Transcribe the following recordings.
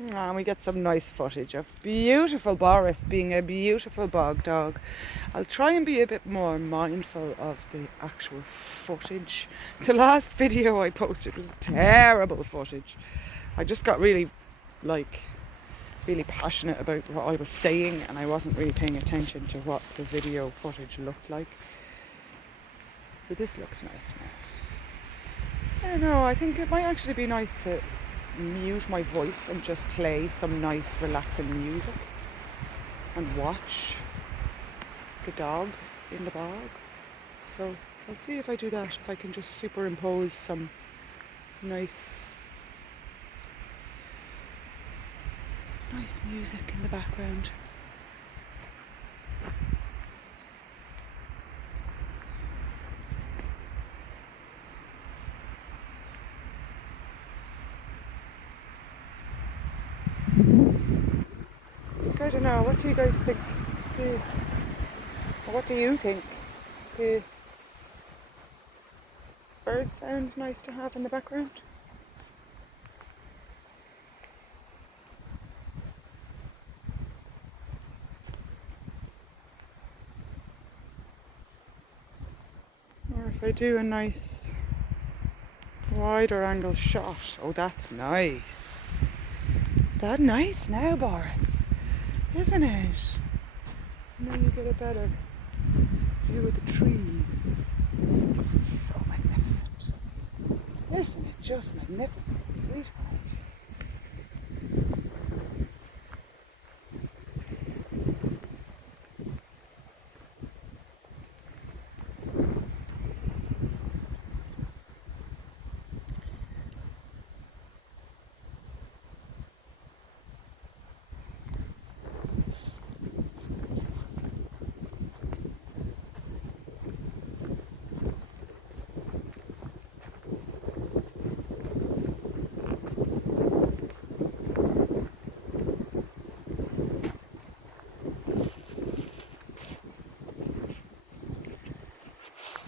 And we get some nice footage of beautiful Borris being a beautiful bog dog. I'll try and be a bit more mindful of the actual footage. The last video I posted was terrible footage. I just got really passionate about what I was saying, and I wasn't really paying attention to what the video footage looked like. So this looks nice now. I don't know, I think it might actually be nice to mute my voice and just play some nice relaxing music and watch the dog in the bog. So I'll see if I do that, if I can just superimpose some nice music in the background. I don't know, what do you guys think? What do you think? The bird sounds nice to have in the background? Or if I do a nice wider angle shot. Oh, that's nice. Is that nice now, Borris? Isn't it? Now you get a better view of the trees. Oh, it's so magnificent. Isn't it just magnificent, sweetheart?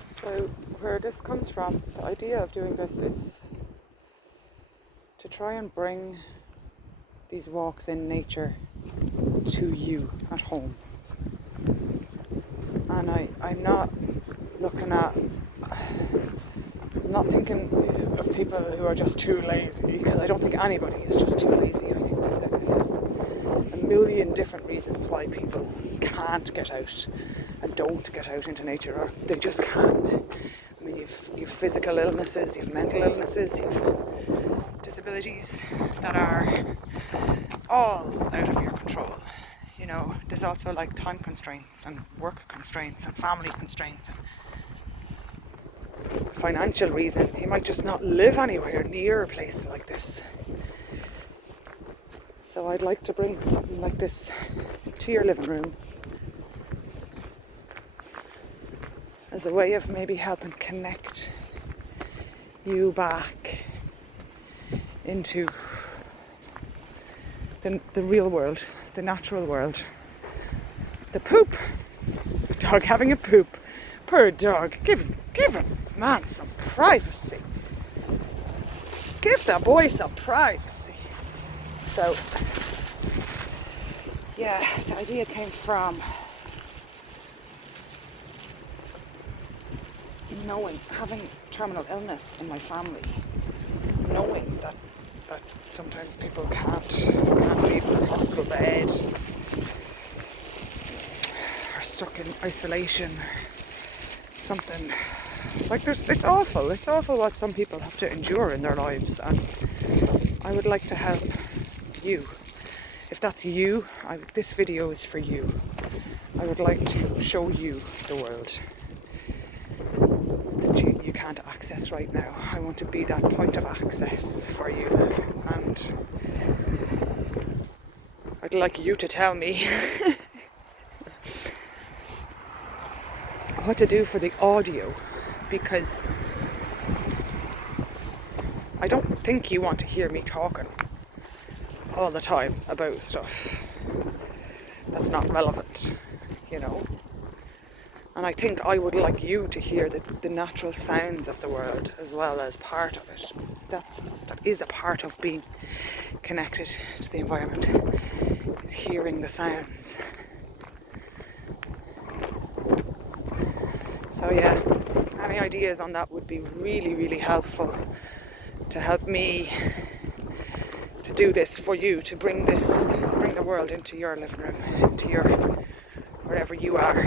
So where this comes from, the idea of doing this is to try and bring these walks in nature to you at home. And I'm not looking at, I'm not thinking of people who are just too lazy, because I don't think anybody is just too lazy. I think there's a million different reasons why people can't get out and don't get out into nature, or they just can't. I mean, you've physical illnesses, you've mental illnesses, you've disabilities that are all out of your control. You know, there's also like time constraints and work constraints and family constraints and financial reasons. You might just not live anywhere near a place like this. So I'd like to bring something like this to your living room as a way of maybe helping connect you back into the real world, the natural world. The poop. The dog having a poop. Poor dog. Give it, man, some privacy. Give that boy some privacy. So, yeah, the idea came from knowing, having terminal illness in my family, knowing that sometimes people can't leave the hospital bed, or stuck in isolation, or something. Like it's awful what some people have to endure in their lives, and I would like to help you. If that's you, this video is for you. I would like to show you the world that you can't access right now. I want to be that point of access for you, and I'd like you to tell me what to do for the audio, because I don't think you want to hear me talking all the time about stuff that's not relevant, you know. And I think I would like you to hear the natural sounds of the world as well as part of it. That is a part of being connected to the environment. He's hearing the sounds. So yeah, any ideas on that would be really, really helpful to help me to do this for you, to bring the world into your living room, into your, wherever you are.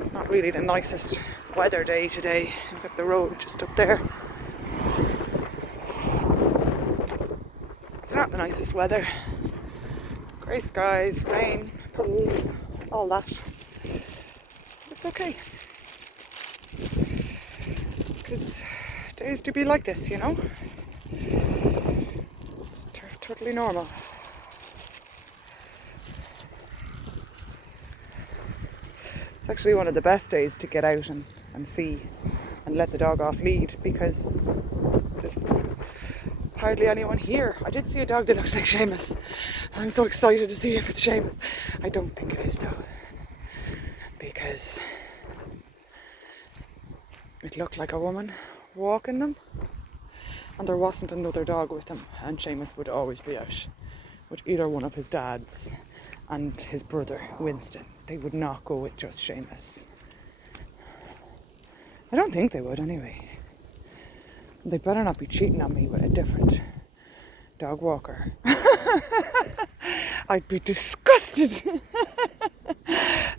It's not really the nicest weather day today. Look at the road just up there. It's not the nicest weather. Grey skies, rain, puddles, all that. It's okay. Because days do be like this, you know? It's totally normal. It's actually one of the best days to get out and see and let the dog off lead, because there's hardly anyone here. I did see a dog that looks like Seamus. I'm so excited to see if it's Seamus. I don't think it is though, because it looked like a woman walking them, and there wasn't another dog with him, and Seamus would always be out with either one of his dads and his brother Winston. They would not go with just Seamus. I don't think they would anyway. They better not be cheating on me with a different dog walker. I'd be disgusted.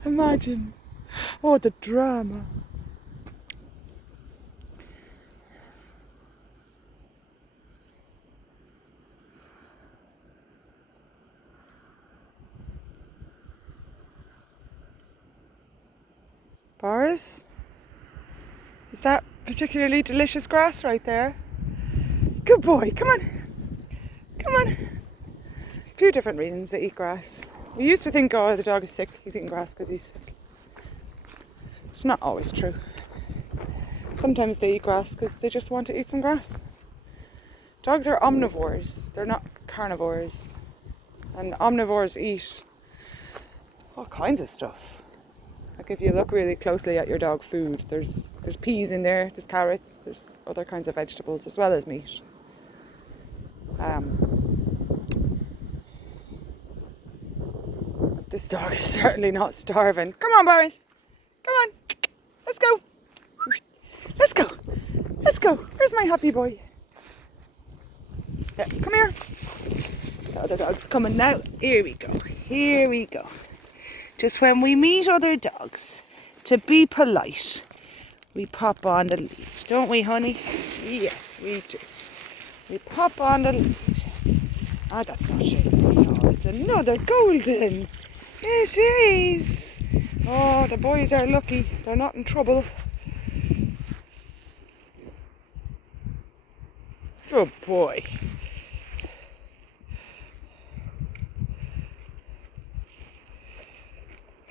Imagine. Oh, the drama. Borris? Is that particularly delicious grass right there? Good boy, come on. Come on. A few different reasons they eat grass. We used to think, oh, the dog is sick, he's eating grass because he's sick. It's not always true. Sometimes they eat grass because they just want to eat some grass. Dogs are omnivores, they're not carnivores. And omnivores eat all kinds of stuff. Like if you look really closely at your dog food, there's peas in there, there's carrots, there's other kinds of vegetables as well as meat. This dog is certainly not starving. Come on, Borris. Come on. Let's go. Let's go. Let's go. Where's my happy boy? Yeah, come here. The other dog's coming now. Here we go. Here we go. Just when we meet other dogs, to be polite, we pop on the lead. Don't we, honey? Yes, we do. We pop on the lead. Ah, that's not Seamus at all. It's another golden. Yes, it is. Oh, the boys are lucky. They're not in trouble. Good boy.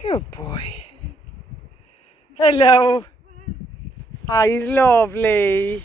Good boy. Hello. Ah, he's lovely.